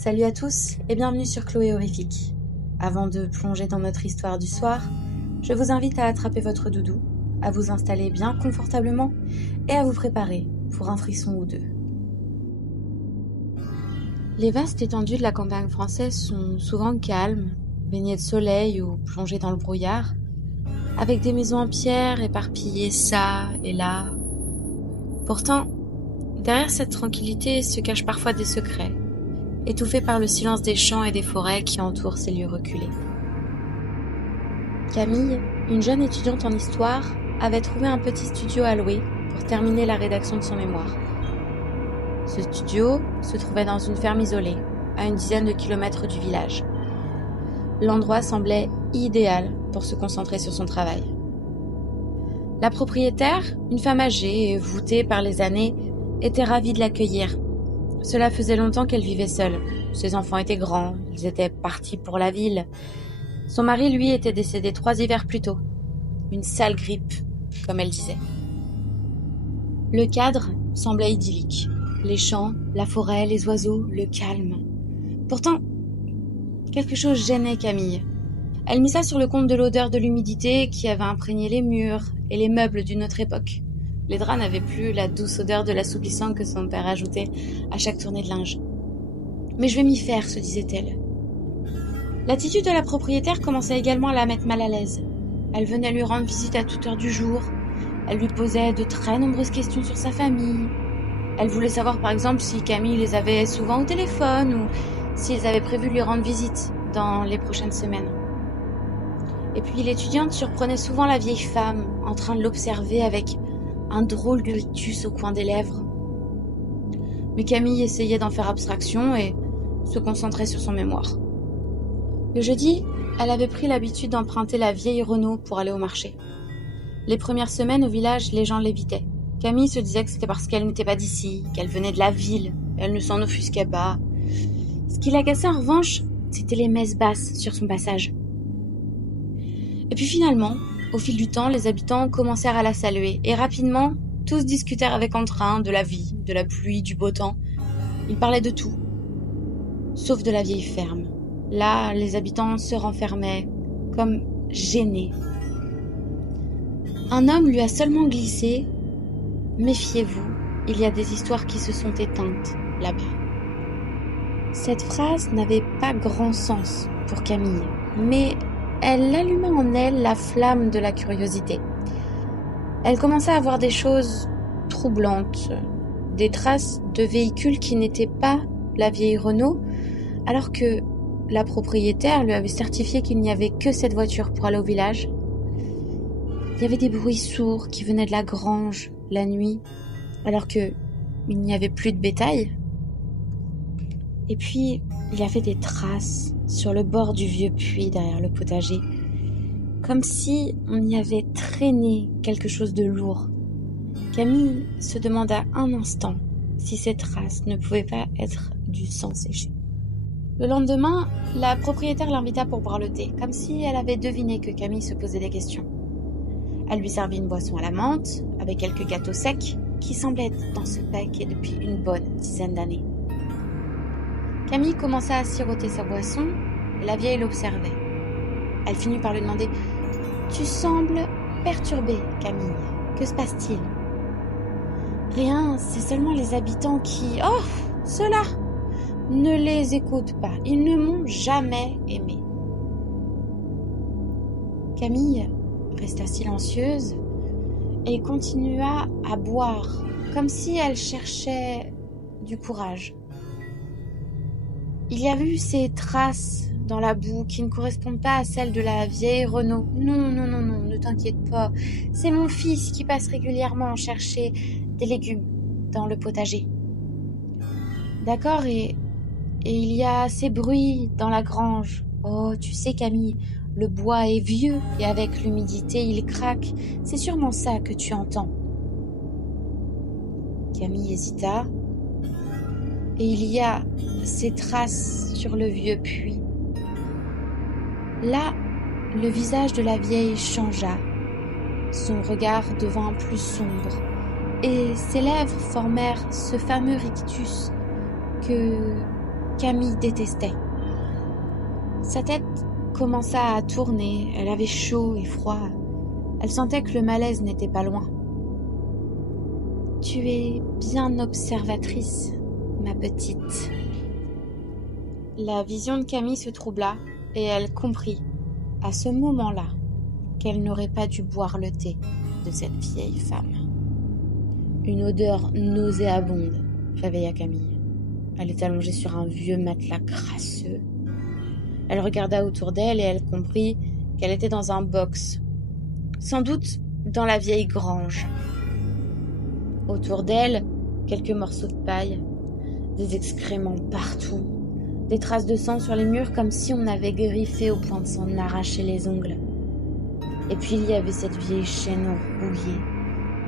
Salut à tous et bienvenue sur Chloé Horrifique. Avant de plonger dans notre histoire du soir, je vous invite à attraper votre doudou, à vous installer bien confortablement et à vous préparer pour un frisson ou deux. Les vastes étendues de la campagne française sont souvent calmes, baignées de soleil ou plongées dans le brouillard, avec des maisons en pierre éparpillées çà et là. Pourtant, derrière cette tranquillité se cachent parfois des secrets, étouffés par le silence des champs et des forêts qui entourent ces lieux reculés. Camille, une jeune étudiante en histoire, avait trouvé un petit studio à louer pour terminer la rédaction de son mémoire. Ce studio se trouvait dans une ferme isolée, à une dizaine de kilomètres du village. L'endroit semblait idéal pour se concentrer sur son travail. La propriétaire, une femme âgée et voûtée par les années, était ravie de l'accueillir. Cela faisait longtemps qu'elle vivait seule. Ses enfants étaient grands, ils étaient partis pour la ville. Son mari, lui, était décédé 3 hivers plus tôt. Une sale grippe, comme elle disait. Le cadre semblait idyllique. Les champs, la forêt, les oiseaux, le calme. Pourtant, quelque chose gênait Camille. Elle mit ça sur le compte de l'odeur de l'humidité qui avait imprégné les murs et les meubles d'une autre époque. Les draps n'avaient plus la douce odeur de l'assouplissant que son père ajoutait à chaque tournée de linge. « Mais je vais m'y faire », se disait-elle. L'attitude de la propriétaire commençait également à la mettre mal à l'aise. Elle venait lui rendre visite à toute heure du jour. Elle lui posait de très nombreuses questions sur sa famille. Elle voulait savoir par exemple si Camille les avait souvent au téléphone ou s'ils avaient prévu de lui rendre visite dans les prochaines semaines. Et puis l'étudiante surprenait souvent la vieille femme en train de l'observer avec un drôle de rictus au coin des lèvres. Mais Camille essayait d'en faire abstraction et se concentrait sur son mémoire. Le jeudi, elle avait pris l'habitude d'emprunter la vieille Renault pour aller au marché. Les premières semaines au village, les gens l'évitaient. Camille se disait que c'était parce qu'elle n'était pas d'ici, qu'elle venait de la ville, elle ne s'en offusquait pas. Ce qui l'agaçait en revanche, c'était les messes basses sur son passage. Et puis finalement, au fil du temps, les habitants commencèrent à la saluer et rapidement, tous discutèrent avec entrain de la vie, de la pluie, du beau temps. Ils parlaient de tout, sauf de la vieille ferme. Là, les habitants se renfermaient, comme gênés. Un homme lui a seulement glissé « Méfiez-vous, il y a des histoires qui se sont éteintes là-bas ». Cette phrase n'avait pas grand sens pour Camille, mais elle alluma en elle la flamme de la curiosité. Elle commença à voir des choses troublantes, des traces de véhicules qui n'étaient pas la vieille Renault, alors que la propriétaire lui avait certifié qu'il n'y avait que cette voiture pour aller au village. Il y avait des bruits sourds qui venaient de la grange la nuit, alors que il n'y avait plus de bétail. Et puis, il y avait des traces sur le bord du vieux puits derrière le potager, comme si on y avait traîné quelque chose de lourd. Camille se demanda un instant si ces traces ne pouvaient pas être du sang séché. Le lendemain, la propriétaire l'invita pour boire le thé, comme si elle avait deviné que Camille se posait des questions. Elle lui servit une boisson à la menthe, avec quelques gâteaux secs, qui semblaient être dans ce paquet depuis une bonne dizaine d'années. Camille commença à siroter sa boisson, et la vieille l'observait. Elle finit par lui demander « Tu sembles perturbée, Camille. Que se passe-t-il » ? « Rien, c'est seulement les habitants qui... Oh, ceux-là ! Ne les écoute pas, ils ne m'ont jamais aimée. » Camille resta silencieuse et continua à boire, comme si elle cherchait du courage. Il y avait eu ces traces dans la boue qui ne correspondent pas à celles de la vieille Renault. Non, ne t'inquiète pas. C'est mon fils qui passe régulièrement chercher des légumes dans le potager. D'accord, et il y a ces bruits dans la grange. Oh, tu sais Camille, le bois est vieux et avec l'humidité, il craque. C'est sûrement ça que tu entends. Camille hésita. Et il y a ces traces sur le vieux puits. Là, le visage de la vieille changea. Son regard devint plus sombre et ses lèvres formèrent ce fameux rictus que Camille détestait. Sa tête commença à tourner, elle avait chaud et froid. Elle sentait que le malaise n'était pas loin. « Tu es bien observatrice, ma petite. » La vision de Camille se troubla et elle comprit, à ce moment-là, qu'elle n'aurait pas dû boire le thé de cette vieille femme. Une odeur nauséabonde réveilla Camille. Elle était allongée sur un vieux matelas crasseux. Elle regarda autour d'elle et elle comprit qu'elle était dans un box, sans doute dans la vieille grange. Autour d'elle, quelques morceaux de paille, des excréments partout, des traces de sang sur les murs comme si on avait griffé au point de s'en arracher les ongles. Et puis il y avait cette vieille chaîne rouillée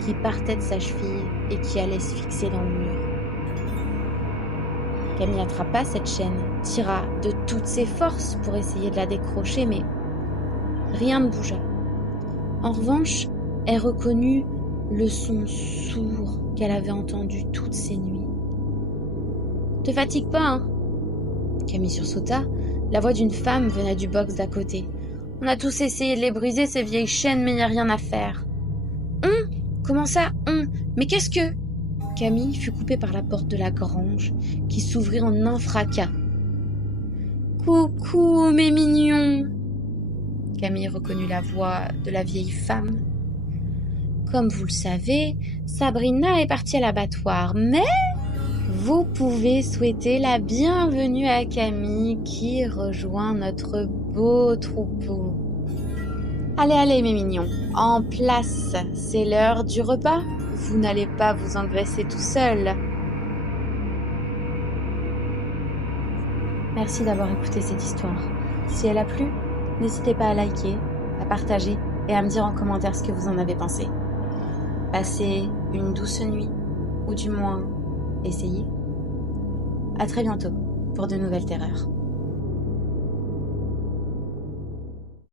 qui partait de sa cheville et qui allait se fixer dans le mur. Camille attrapa cette chaîne, tira de toutes ses forces pour essayer de la décrocher, mais rien ne bougea. En revanche, elle reconnut le son sourd qu'elle avait entendu toutes ces nuits. « Te fatigue pas, hein ?» Camille sursauta. La voix d'une femme venait du box d'à côté. « On a tous essayé de les briser, ces vieilles chaînes, mais il n'y a rien à faire. »« Comment ça, on ? Mais qu'est-ce que ?» Camille fut coupée par la porte de la grange, qui s'ouvrit en un fracas. « Coucou, mes mignons !» Camille reconnut la voix de la vieille femme. « Comme vous le savez, Sabrina est partie à l'abattoir, mais vous pouvez souhaiter la bienvenue à Camille qui rejoint notre beau troupeau. Allez, allez, mes mignons, en place, c'est l'heure du repas. Vous n'allez pas vous engraisser tout seul. » Merci d'avoir écouté cette histoire. Si elle a plu, n'hésitez pas à liker, à partager et à me dire en commentaire ce que vous en avez pensé. Passez une douce nuit, ou du moins, essayez. À très bientôt pour de nouvelles terreurs.